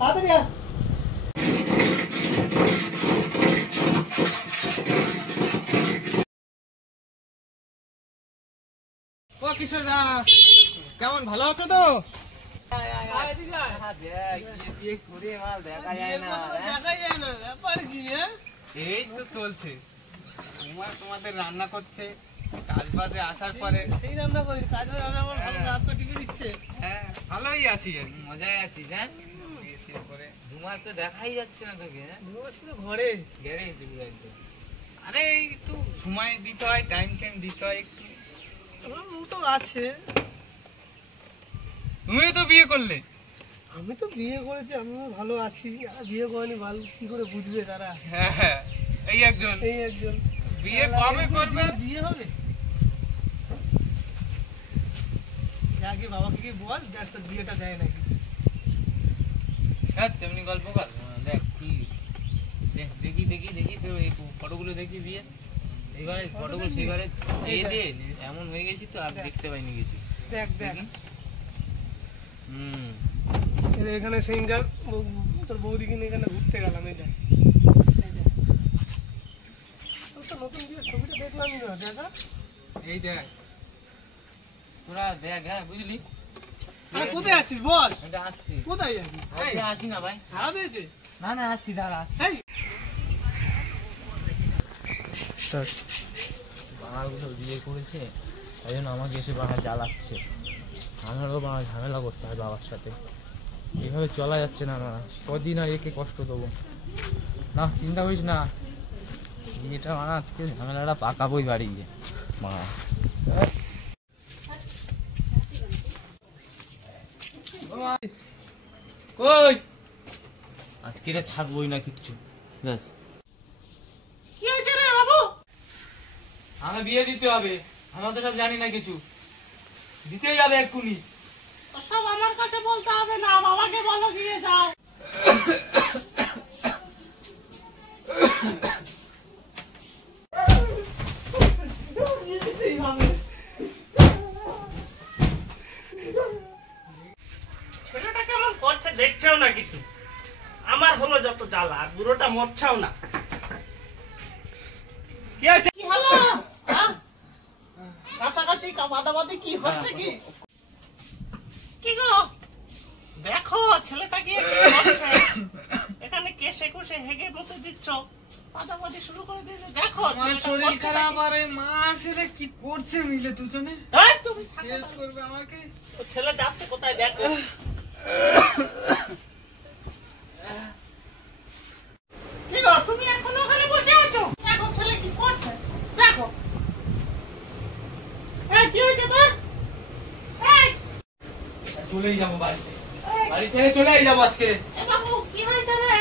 তাড়াতাড়ি আয়। ও কিশোর দা, কেমন ভালো আছো তো? এই তো চলছে, তোমাদের রান্না করছে, কাজ বাজে আসার পরে সেই রান্না করি, কাজ রান্না তো টিভি দিচ্ছে। হ্যাঁ ভালোই আছি, মজায় আছিস? হ্যাঁ, ধুমাস তো দেখাই যাচ্ছে না তোকে। ঘরে ঘেরে গেছি পুরো একদম। আরে একটু সময় দিতে হয়, টাইম দিতে হয় একটু। তো আছে। তুমিও তো বিয়ে করলে। আমি তো বিয়ে করেছি, আমিও ভালো আছি। আর বিয়ে করেনি ভালো কি করে বুঝবে তারা? হ্যাঁ হ্যাঁ, এই একজন বিয়ে কবে করবে? বিয়ে হবে আগে বাবাকে কি বল, দেখ তোর বিয়েটা দেয় নাকি। হ্যাঁ তেমনি গল্প কর। দেখ কি দেখি দেখি দেখি তোর এই ফটোগুলো দেখি বিয়ে। এইবারে ফটোগুলো সেইবারে এই দে এমন হয়ে গেছি তো আর দেখতে পাইনি কিছু। দেখ দেখ এখানে সিঙ্গার তোর বৌদিকে নিয়ে এখানে ঘুরতে গেলাম। এই দেখ তো নতুন বিয়ের ছবিটা দেখলামই না। দেখা এই দেখ তোরা দেখ। হ্যাঁ বুঝলি, কোথায় আছিস বল? এটা আসছি। কোথায় যাবি? আসি না ভাই, খারাপ হয়েছে? না না আসছি, দাঁড়া আসছি। বাঙালগুলো বিয়ে করেছে, তাই জন্য আমাকে এসে বাবা জ্বালাচ্ছে। আমারও বাবা ঝামেলা করতে হয় বাবার সাথে। এইভাবে চলা যাচ্ছে না, না কদিন আর একে কষ্ট দেবো না। চিন্তা করিস না, এটা মানে আজকে ঝামেলাটা পাকাবই বাড়ি গিয়ে। মা কই আজকে এটা ছাড়বই না কিচ্ছু। ব্যাস, কি হয়েছে রে বাবু? আমাকে বিয়ে দিতে হবে। আমরা তো সব জানি না কিছু, দিতেই যাবে এক্ষুনি। সব আমার কাছে বলতে হবে না, বাবাকে বলো দিয়ে যাও। ছেলেটা কেমন করছে দেখছেও না কিছু। আমার হলো যত জ্বালা, আর বুড়োটা মরছাও না। কি হয়েছে? কি হলো? কাছাকাছি কামাদাবাদি কি হচ্ছে? কি কি গো দেখো ছেলেটাকে এখানে কেসে কুসে হেগে মতো দিচ্ছ, মাদাবাদি শুরু করে দিয়েছে। দেখো শরীর খারাপ, আরে মা ছেলে কি করছে মিলে দুজনে? তুমি শেষ করবে আমাকে। ছেলে যাচ্ছে কোথায় দেখো। কি গো তুমি এখনো ওখানে বসে আছো? দেখো ছেলে কি করছে, দেখো। কি হয়েছে তোর? চলেই যাবো বাড়িতে, বাড়ি ছেড়ে চলেই যাবো আজকে। বাবু কি হয়েছে রে?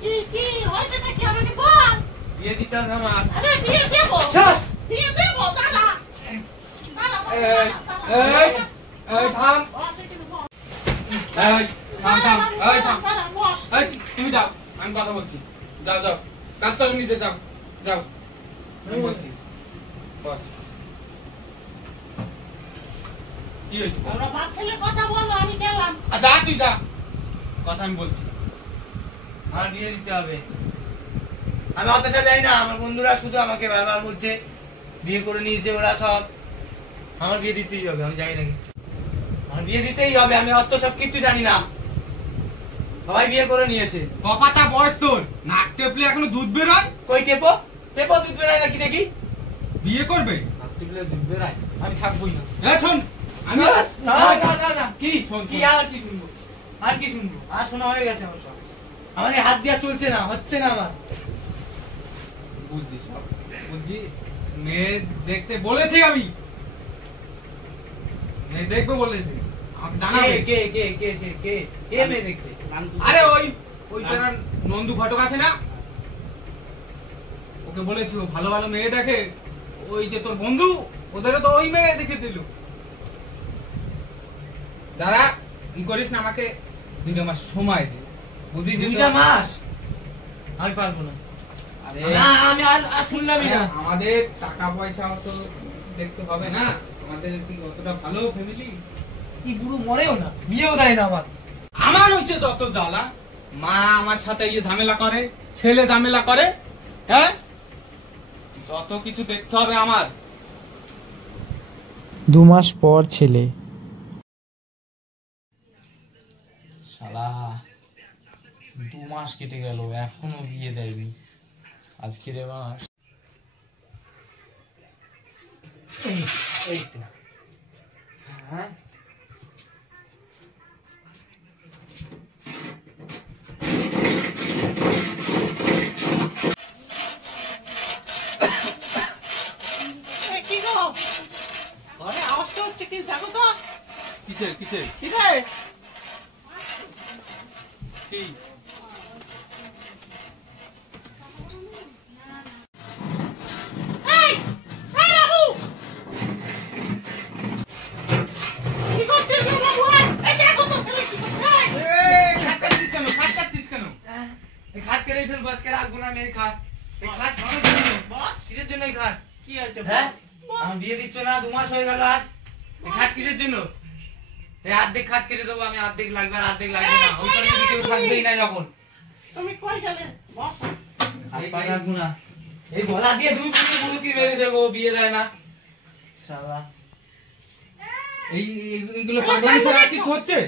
কি কি হয়েছে নাকি আমাকে বল। বিয়ে দিতে হবে আমার। আরে বিয়ে দেবো, বিয়ে দেবো। দাঁড়া থাম, তুমি যাও, আমি কথা বলছি। যাও যাও, কাজ করো, নিচে যাও যাও, আমি বলছি। বস কি হয়েছে? কথা বলো, আমি গেলাম। যা তুই যা, কথা আমি বলছি। আমার বিয়ে দিতে হবে। আমি অত সব জানি না, আমার বন্ধুরা শুধু আমাকে বারবার বলছে বিয়ে করে নিয়েছে ওরা সব। আমার বিয়ে দিতেই হবে, আমি জানি না কিছু। আমার বিয়ে দিতেই হবে, আমি অত সব কিছু জানি না। সবাই বিয়ে করে নিয়েছে। কপাতা বয়স তোর, নাক টেপলে এখনো দুধ বেরোয়। কই টেপো টেপো, দুধ বেরায় নাকি দেখি? বিয়ে করবে? নাক টেপলে দুধ বেরায়? আমি থাকবোই না। শোন, আমি না না না না, কি শোন, কি আর কি শুনবো, আর কি শুনবো? আর শোনা হয়ে গেছে আমার সব। আমার এই হাত দিয়া চলছে না, হচ্ছে না আমার। বুঝছি সব বুঝছি। মেয়ে দেখতে বলেছি আমি, মেয়ে দেখবে বলেছি, আমাকে জানাবে। কে কে কে কে কে কে মেয়ে দেখছে? আরে ওই পাড়ার নন্দু ঘটক আছে না, ওকে বলেছি ও ভালো ভালো মেয়ে দেখে। ওই যে তোর বন্ধু, ওদেরও তো ওই মেয়ে দেখে দিল। দাঁড়া, ই করিস না, আমাকে 2 মাস সময় দে। বুঝিস? 2 মাস আমি পারবো না। আরে আমি আর শুনলামই না। আমাদের টাকা পয়সাও তো দেখতে হবে না, আমাদের কি অতটা ভালো ফ্যামিলি? কি বুড়ো মরেও না, বিয়েও দেয় না আমার। আমার হচ্ছে যত জ্বালা, মা আমার সাথে ইয়ে ঝামেলা করে, ছেলে ঝামেলা করে, হ্যাঁ যত কিছু দেখতে হবে আমার। 2 মাস পর ছেলে। শালা 2 মাস কেটে গেল, এখনো বিয়ে দেয়নি। আজকের মাস এই তো। হ্যাঁ কি গো ঘরে আওয়াজটা হচ্ছে কি দেখো তো। কিসের কিসের কি রে কি? এই এই বাবু কি করছিস রে বাবু? এই দেখো তো ছেলে কি করছে। এই খাট কাটছিস কেন? খাট কাটছিস কেন? এই খাট কেটে ফেলবো, আজকে রাখবো না আমি এই খাট। এই খাট ভাঙার জন্য। বস কিসের জন্য এই খাট? কি হয়েছে হ্যাঁ বল? আমার বিয়ে দিচ্ছ না, 2 মাস হয়ে গেল আজ। এই খাট কিসের জন্য? এই অর্ধেক খাট কেটে দেবো আমি, অর্ধেক লাগবে আর অর্ধেক লাগবে না। ওই করে যদি কেউ থাকবেই না যখন। তুমি কই গেলে বস? হাত পা রাখবো না। এই গলা দিয়ে দুই পুরো কি মেরে দেবো, বিয়ে দেয় না শালা। এইগুলো পাগলামি ছাড়া আর কিছু হচ্ছে?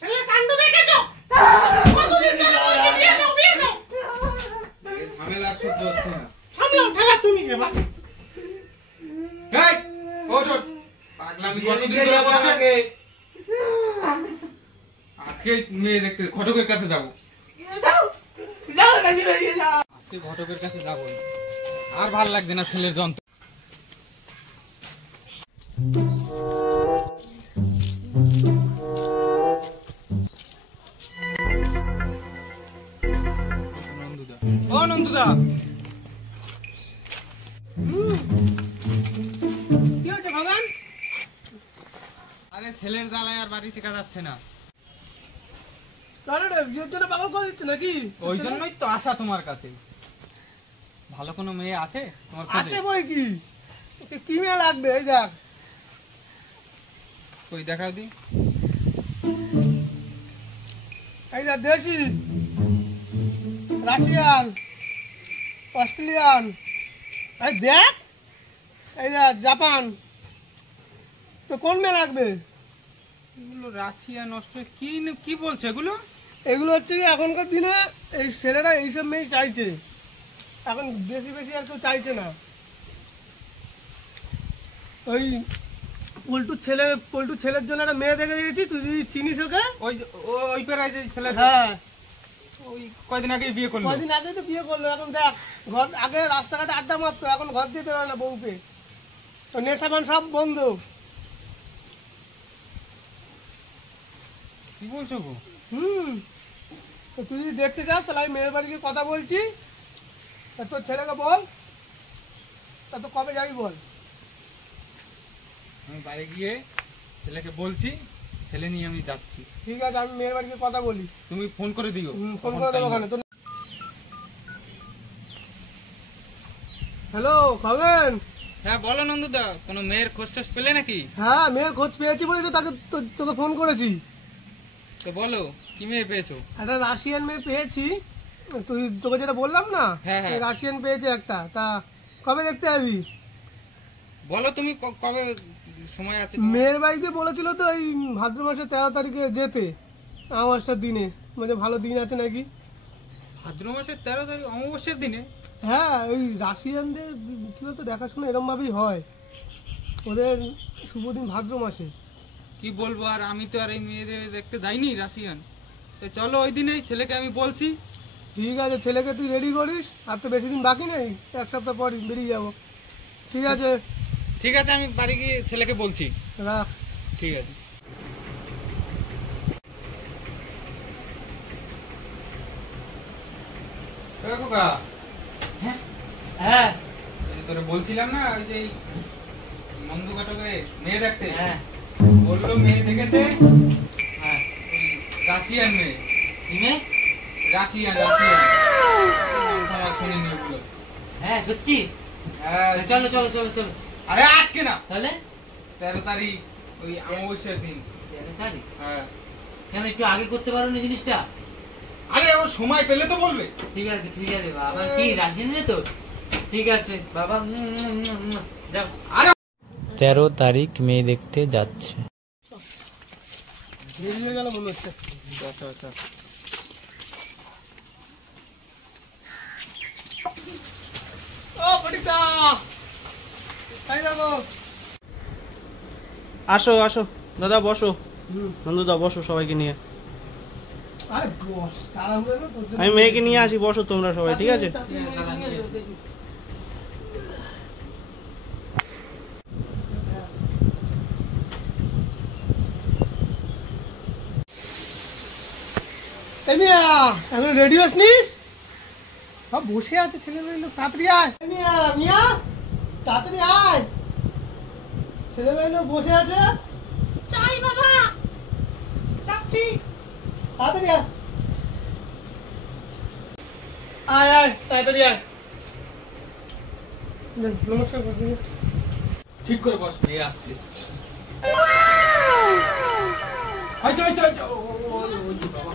ছেলের কাণ্ড দেখেছো? কতদিন ধরে বলছি বিয়ে দাও বিয়ে দাও। এই ঝামেলা আর সহ্য হচ্ছে না। সামলাও ঠেলা তুমি এবার। এই ওঠ ওঠ। পাগলামি বিয়ে কতদিন দিতে ধরে যাবো করছে? আমাকে। আজকে মেয়ে দেখতে ঘটকের কাছে যাবো। যাও নাকি বেরিয়ে যাও। আজকে ঘটকের কাছে যাবো। আর ভাল লাগছে না ছেলের যন্ত্র। ও নন্দুদা, কি হয়েছে ভগবান? আরে ছেলের জ্বালায় আর বাড়ি টিকা যাচ্ছে না। কারণ বিয়ের জন্য পাগল করে দিচ্ছে নাকি? ওই জন্যই তো আশা তোমার কাছে। ভালো কোনো মেয়ে আছে তোমার খোঁজে? আছে বই কি? ওকে কি মেয়ে লাগবে? এই দেখ কই দেখাও দি। এই দেখ দেশি, রাশিয়ান, অস্ট্রেলিয়ান, এই দেখ এই দেখ জাপান। তো কোন মেয়ে লাগবে? এগুলো রাশিয়া নষ্ট কি কি বলছে এগুলো? এগুলো হচ্ছে কি এখনকার দিনে এই ছেলেরা এইসব মেয়ে চাইছে। এখন বেশি বেশি আর কেউ চাইছে না। ওই পল্টুর ছেলের জন্য একটা মেয়ে দেখে দিয়েছি, তুই যদি চিনিস ওকে। ওই ওই পেরাই যে ছেলে, হ্যাঁ ওই কয়দিন আগে বিয়ে করলো। কদিন আগে তো বিয়ে করলো। এখন দেখ ঘর আগে রাস্তাঘাটে আড্ডা মারতো, এখন ঘর দিয়ে বেরোয় না বউকে। তো নেশাবান সব বন্ধ। কি বলছো গো? তো তুই যদি দেখতে চাস তাহলে আমি মেয়ের বাড়িকে কথা বলছি। তা তোর ছেলেকে বল, তা তো কবে যাবি বল। আমি বাড়ি গিয়ে ছেলেকে বলছি, ছেলে নিয়ে আমি যাচ্ছি। ঠিক আছে, আমি মেয়ের বাড়িকে কথা বলি। তুমি ফোন করে দিও। ফোন করে দেবো ওখানে তো। হ্যালো খগেন। হ্যাঁ বলো নন্দুদা, কোনো মেয়ের খোঁজ টোজ পেলে নাকি? হ্যাঁ মেয়ের খোঁজ পেয়েছি বলে তো তোকে ফোন করেছি। তো বলো কি মেয়ে পেয়েছো? একটা রাশিয়ান মেয়ে পেয়েছি। তোকে যেটা বললাম না, হ্যাঁ, হ্যাঁ। রাশিয়ান পেয়েছে একটা। তা কবে দেখতে যাবি? বলো তুমি কবে সময় আছে তোমার? মেয়ের বাড়িতে বলেছিল তো এই ভাদ্র মাসের 13 তারিখে যেতে, অমাবস্যার দিনে। মানে ভালো দিন আছে নাকি? ভাদ্র মাসের 13 তারিখ অমাবস্যার দিনে? হ্যাঁ ওই রাশিয়ানদের কি বলতো দেখাশোনা এরম ভাবেই হয়। ওদের শুভ দিন ভাদ্র মাসে। কি বলবো আর, আমি তো আর এই মেয়েদের দেখতে যাইনি রাশিয়ান। তো চলো ওই দিনেই ছেলেকে আমি বলছি। ঠিক আছে, ছেলেকে তুই রেডি করিস। আর তো বেশি দিন বাকি নেই, 1 সপ্তাহ পর বেরিয়ে যাবো। ঠিক আছে ঠিক আছে, আমি বাড়ি গিয়ে ছেলেকে বলছি। রাখ। ঠিক আছে। খোকা, হ্যাঁ ওই যে তোরে বলছিলাম না ওই যে নন্দু ঘটকে মেয়ে দেখতে, হ্যাঁ বললো মেয়ে দেখেছে হ্যাঁ। রাশিয়ান মেয়ে। কি মেয়ে? রাশিয়ান আমার শুনিনি ওগুলো। হ্যাঁ সত্যি? হ্যাঁ চলো চলো চলো চলো। আরে আজকে না, তাহলে 13 তারিখ ওই অমাবস্যার দিন। 13 তারিখ? হ্যাঁ কেন একটু আগে করতে পারো না জিনিসটা? আরে ও সময় পেলে তো বলবে। ঠিক আছে বাবা, কি রাজি নেই তো? ঠিক আছে বাবা, যাও। আরে 13 তারিখ মেয়ে দেখতে যাচ্ছে। দেরি হয়ে গেল মনে হচ্ছে। আচ্ছা ও পরিতা তাই দেখো। আসো আসো দাদা, বসো। নন্দুদা বসো, সবাইকে নিয়ে। আরে বস, তাড়াহুড়ো না তোর জন্য। আমি মেয়েকে নিয়ে আসি, বসো তোমরা সবাই, ঠিক আছে? এই মিয়া, এখন রেডি হসনিস? সব বসে আছে ছেলে মেয়ে লোক, তাড়াতাড়ি আয়। এই মিয়া, মিয়া, তাড়াতাড়ি আয়। ছেলে মেয়ে লোক বসে আছে, চাই বাবা, যাচ্ছি। তাড়াতাড়ি আয়। আয় আয়, তাড়াতাড়ি আয়। নমস্কার করবি। ঠিক করে বস, মেয়ে আসছে। আচ্ছা ও বাবা